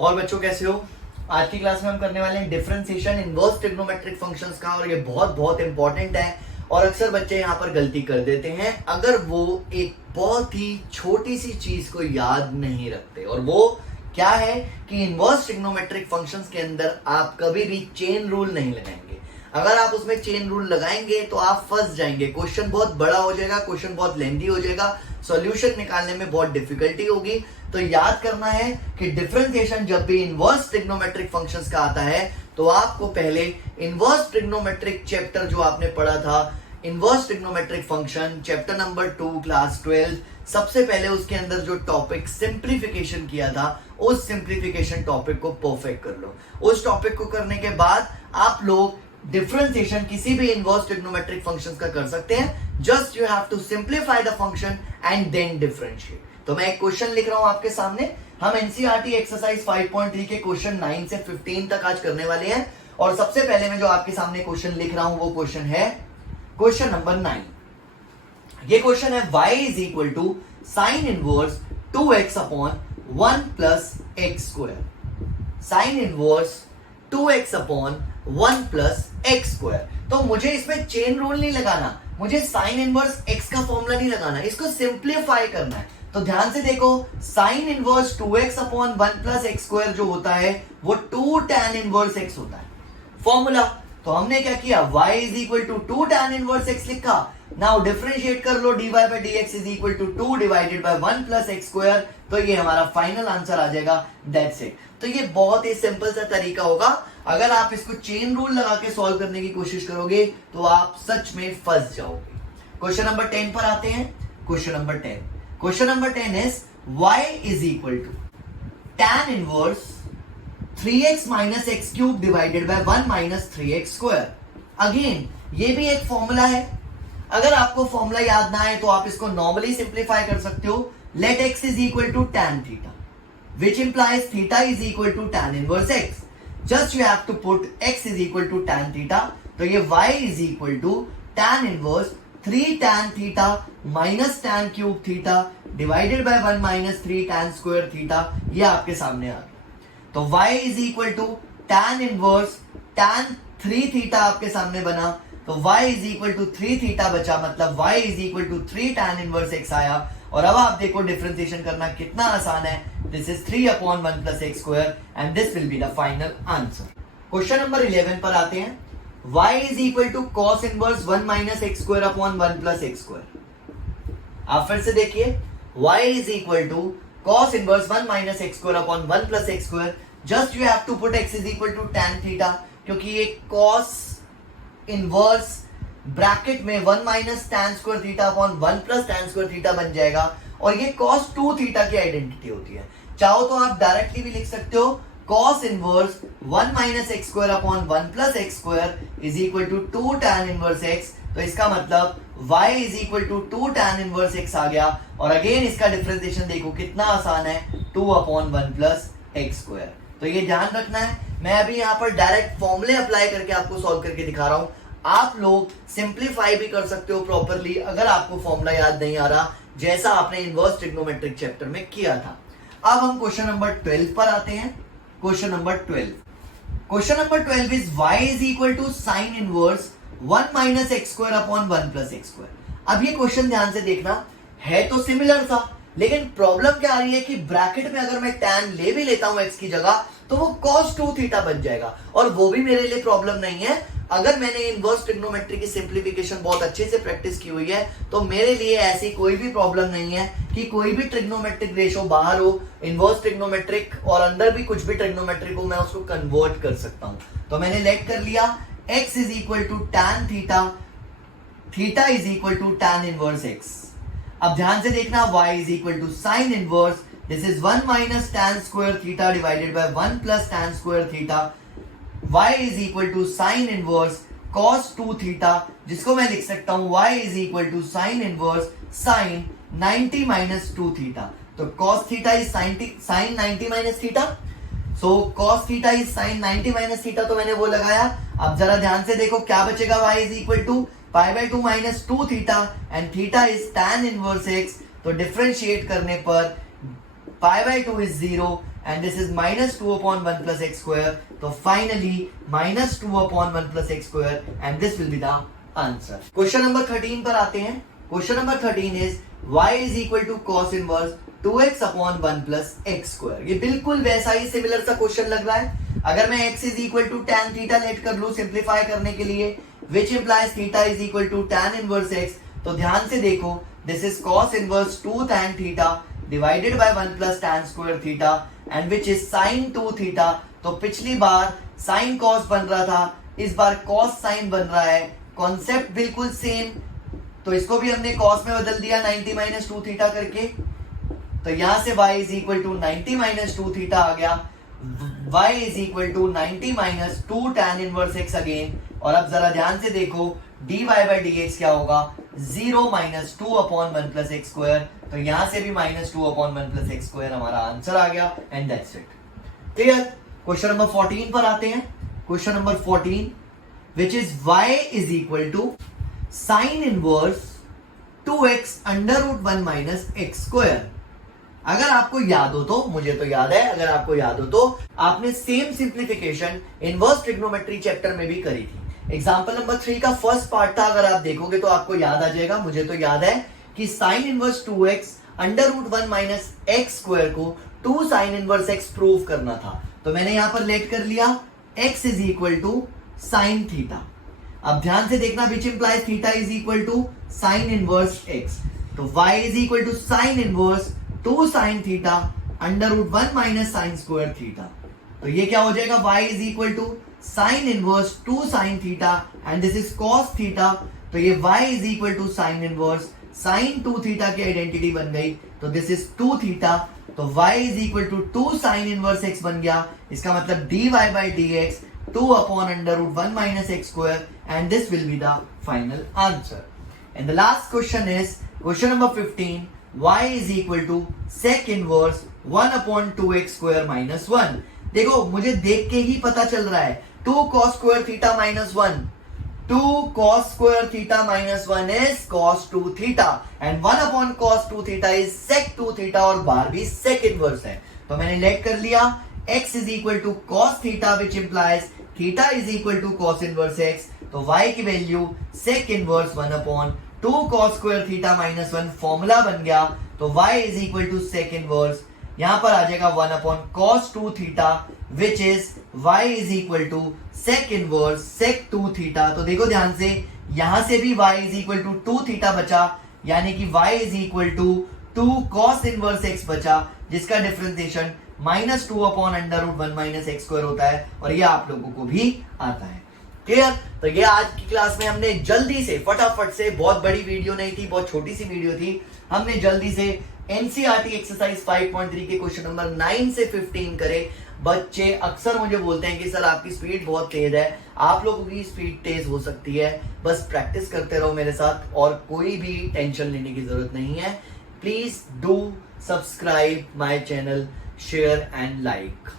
और बच्चों कैसे हो? आज की क्लास में हम करने वाले हैं डिफरेंशिएशन इनवर्स ट्रिग्नोमेट्रिक फंक्शंस का, और ये बहुत बहुत इंपॉर्टेंट है। और अक्सर बच्चे यहाँ पर गलती कर देते हैं अगर वो एक बहुत ही छोटी सी चीज को याद नहीं रखते, और वो क्या है कि इनवर्स ट्रिग्नोमेट्रिक फंक्शंस के अंदर आप कभी भी चेन रूल नहीं लगाएंगे। अगर आप उसमें चेन रूल लगाएंगे तो आप फंस जाएंगे, क्वेश्चन बहुत बड़ा हो जाएगा, क्वेश्चन बहुत लेंथी हो जाएगा, सॉल्यूशन निकालने में बहुत डिफिकल्टी होगी। तो याद करना है कि डिफरेंशिएशन जब भी इनवर्स ट्रिग्नोमेट्रिक फंक्शंस का आता है तो आपको पहले इनवर्स ट्रिग्नोमेट्रिक चैप्टर जो आपने पढ़ा था, inverse trigonometric function chapter number 2 class 12, सबसे पहले उसके अंदर जो टॉपिक सिंप्लीफिकेशन किया था उस सिंप्लीफिकेशन टॉपिक को परफेक्ट कर लो। उस टॉपिक को करने के बाद आप लोग डिफरेंशिएशन किसी भी इनवर्स ट्रिग्नोमेट्रिक फंक्शंस का कर सकते हैं। Just you have to simplify the function and then differentiate. तो मैं एक क्वेश्चन लिख रहा हूं आपके सामने। हम एनसीईआरटी एक्सरसाइज 5.3 के क्वेश्चन 9 से 15 तक आज करने वाले हैं। और सबसे पहले मैं जो आपके सामने क्वेश्चन लिख रहा हूं वो क्वेश्चन है क्वेश्चन नंबर 9। ये क्वेश्चन है y is equal to sine inverse 2x upon 1 plus x square. Sine inverse 2x upon 1 plus x square. तो मुझे इसमें चेन रूल नहीं लगाना, मुझे साइन इनवर्स x का फॉर्मूला नहीं लगाना, इसको सिंप्लीफाई करना है। तो ध्यान से देखो, sign inverse 2x upon 1 plus x square जो होता है वो 2 tan इनवर्स x होता है फॉर्मूला। तो हमने क्या किया, y is equal to 2 tan inverse x लिखा। नाउ डिफरेंशिएट कर लो, dy by dx is equal to 2 divided by 1 plus x square. तो ये हमारा फाइनल आंसर आ जाएगा, दैट्स इट। तो ये बहुत ही सिंपल सा तरीका होगा। अगर आप इसको चेन रूल लगा के सॉल्व करने की कोशिश करोगे तो आप सच में फंस जाओगे। क्वेश्चन नंबर 10 पर आते हैं। Question number 10, question number 10 is y is equal to tan inverse 3x minus x cube divided by 1 minus 3x square. Again ये भी एक फॉर्मूला है। अगर आपको फॉर्मूला याद ना आए तो आप इसको नॉर्मली सिंप्लीफाई कर सकते हो। Let x is equal to tan theta which implies theta is equal to tan inverse x. Just you have to put x is equal to tan theta. तो ये y is equal to tan inverse 3 tan theta minus tan cube theta divided by 1 minus 3 tan square theta, ये आपके सामने आ गया। तो y is equal to tan inverse tan 3 theta आपके सामने बना। तो y is equal to 3 theta बचा, मतलब y is equal to 3 tan inverse x आया। और अब आप देखो डिफरेंशिएशन करना कितना आसान है। This is 3 upon 1 plus x square and this will be the final answer. Question number 11 पर आते हैं। y is equal to cos inverse 1 minus x square upon 1 plus x square. आप फिर से देखिए, y is equal to cos inverse 1 minus x square upon 1 plus x square. Just you have to put x is equal to tan theta, क्योंकि ये cos inverse bracket में 1 minus tan square theta upon 1 plus tan square theta बन जाएगा। और ये cos 2 theta की identity होती है। चाहो तो आप डायरेक्टली भी लिख सकते हो, cos inverse 1 minus x square upon 1 plus x square is equal to 2 tan inverse x। तो इसका मतलब y is equal to 2 tan inverse x आ गया। और अगेन इसका डिफरेंशिएशन देखो कितना आसान है, 2 अपॉन 1 प्लस एक्स स्क्वायर। तो ये ध्यान रखना है। मैं अभी यहाँ पर डायरेक्ट फॉर्मूले अप्लाई करके आपको सॉल्व करके दिखा रहा हूं। आप लोग सिंप्लीफाई भी कर सकते हो प्रॉपरली अगर आपको फॉर्मूला याद नहीं आ रहा, जैसा आपने इनवर्स ट्रिग्नोमेट्रिक चैप्टर में किया था। अब हम क्वेश्चन नंबर 12 पर आते हैं। Question number 12, question number 12 is y is equal to sine inverse 1 minus x square upon 1 plus x square. अब ये क्वेश्चन ध्यान से देखना, है तो सिमिलर था, लेकिन प्रॉब्लम क्या आ रही है कि ब्रैकेट में अगर मैं tan ले भी लेता हूं x की जगह तो वो cos 2 थीटा बन जाएगा, और वो भी मेरे लिए प्रॉब्लम नहीं है। अगर मैंने इनवर्स ट्रिग्नोमेट्री की सिंप्लीफिकेशन बहुत अच्छे से प्रैक्टिस की हुई है तो मेरे लिए ऐसी कोई भी प्रॉब्लम नहीं है कि कोई भी ट्रिग्नोमेट्रिक रेशो बाहर हो, इनवर्स ट्रिग्नोमेट्रिक और अंदर भी कुछ भी ट्रिग्नोमेट्रिक हो, मैं उसको कन्वर्ट कर सकता हूं। तो मैंने लेट कर लिया x is equal to tan theta, theta is equal to tan inverse x। अब ध्यान से देखना, y is equal to sine inverse, this is 1 minus tan square theta divided by 1 plus tan square theta. y is equal to sine inverse cos 2 theta, जिसको मैं लिख सकता हूं y is equal to sine inverse sine 90 minus 2 theta. तो cos theta is sign 90 minus theta, so cos theta is sign 90 minus theta. तो मैंने वो लगाया। अब जरा ध्यान से देखो क्या बचेगा, y is equal to pi by 2 minus 2 theta and theta is tan inverse x। तो डिफरेंशिएट करने पर pi by 2 is 0 and this is minus 2 upon 1 plus x square. तो finally minus 2 upon 1 plus x square and this will be the answer. Question number 13 पर आते हैं. Question number 13 is y is equal to cos inverse 2x upon 1 plus x square. ये बिल्कुल वैसा ही similar सा question लग रहा है. अगर मैं x is equal to tan theta let कर लूं सिंप्लीफाई करने के लिए, which implies theta is equal to tan inverse x, तो ध्यान से देखो, this is cos inverse 2 tan theta divided by 1 plus tan square theta and which is sin 2 theta. तो पिछली बार sin cos बन रहा था, इस बार cos sin बन रहा है, कॉन्सेप्ट बिल्कुल सेम. तो इसको भी हमने cos में बदल दिया 90 minus 2 theta करके. तो यहां से y is equal to 90 minus 2 theta आ गया. y is equal to 90 minus 2 tan inverse x again. और अब जरा ध्यान से देखो, dy by dx क्या होगा, 0 minus 2 upon 1 plus x square. तो यहां से भी minus 2 upon 1 plus x square हमारा आंसर आ गया and that's it. Clear? Question number 14 पर आते हैं. Question number 14 which is y is equal to sin inverse 2x under root 1 minus x square. अगर आपको याद हो तो, मुझे तो याद है, अगर आपको याद हो तो आपने same simplification inverse trigonometry chapter में भी करी थी. एग्जांपल नंबर 3 का फर्स्ट पार्ट था, अगर आप देखोगे तो आपको याद आ जाएगा. मुझे तो याद है कि sine inverse 2x under root 1 minus x square को 2 साइन इनवर्स x प्रूव करना था. तो मैंने यहां पर लेट कर लिया x is equal to sine theta. अब ध्यान से देखना, which implies theta is equal to sine inverse x. तो y is equal to sine inverse 2 sine theta under root 1 minus sine square theta. तो ये क्या हो जाएगा, y is equal to sine inverse 2 sine theta and this is cos theta. तो ये y is equal to sine inverse sine 2 theta की identity बन गई. तो दिस इज 2 थीटा. तो y is equal to 2 sine inverse x बन गया. इसका मतलब dy by dx 2 upon under root 1 minus x square and this will be the final answer. And the last question is question number 15. y is equal to sec inverse 1 upon 2x square minus 1. देखो, मुझे देख के ही पता चल रहा है 2 cos square theta minus 1. 2 cos square theta minus 1 is cos 2 theta and 1 upon cos 2 theta is sec 2 theta और बार भी sec inverse है. तो मैंने लेट कर लिया x is equal to cos theta which implies theta is equal to cos inverse x. तो y की value sec inverse 1 upon 2 cos square theta minus 1 formula बन गया. तो y is equal to sec inverse, यहां पर आ जाएगा 1 upon cos 2 theta which is y is equal to sec inverse sec 2 theta. तो देखो ध्यान से, यहां से भी y is equal to 2 theta बचा, यानी कि y is equal to 2 cos inverse x बचा, जिसका differentiation minus 2 upon under root 1 minus x square होता है और ये आप लोगों को भी आता है. क्लियर? तो ये आज की क्लास में हमने जल्दी से फटाफट से, बहुत बड़ी वीडियो नहीं थी, बहुत छोटी सी वीडियो थी, हमने जल्दी से एनसीईआरटी एक्सरसाइज 5.3 के क्वेश्चन नंबर 9 से 15 करे. बच्चे अक्सर मुझे बोलते हैं कि सर आपकी स्पीड बहुत तेज है. आप लोगों की स्पीड तेज हो सकती है, बस प्रैक्टिस करते रहो मेरे साथ और कोई भी टेंशन लेने की जरूरत नहीं है. Please do subscribe my channel, share and like.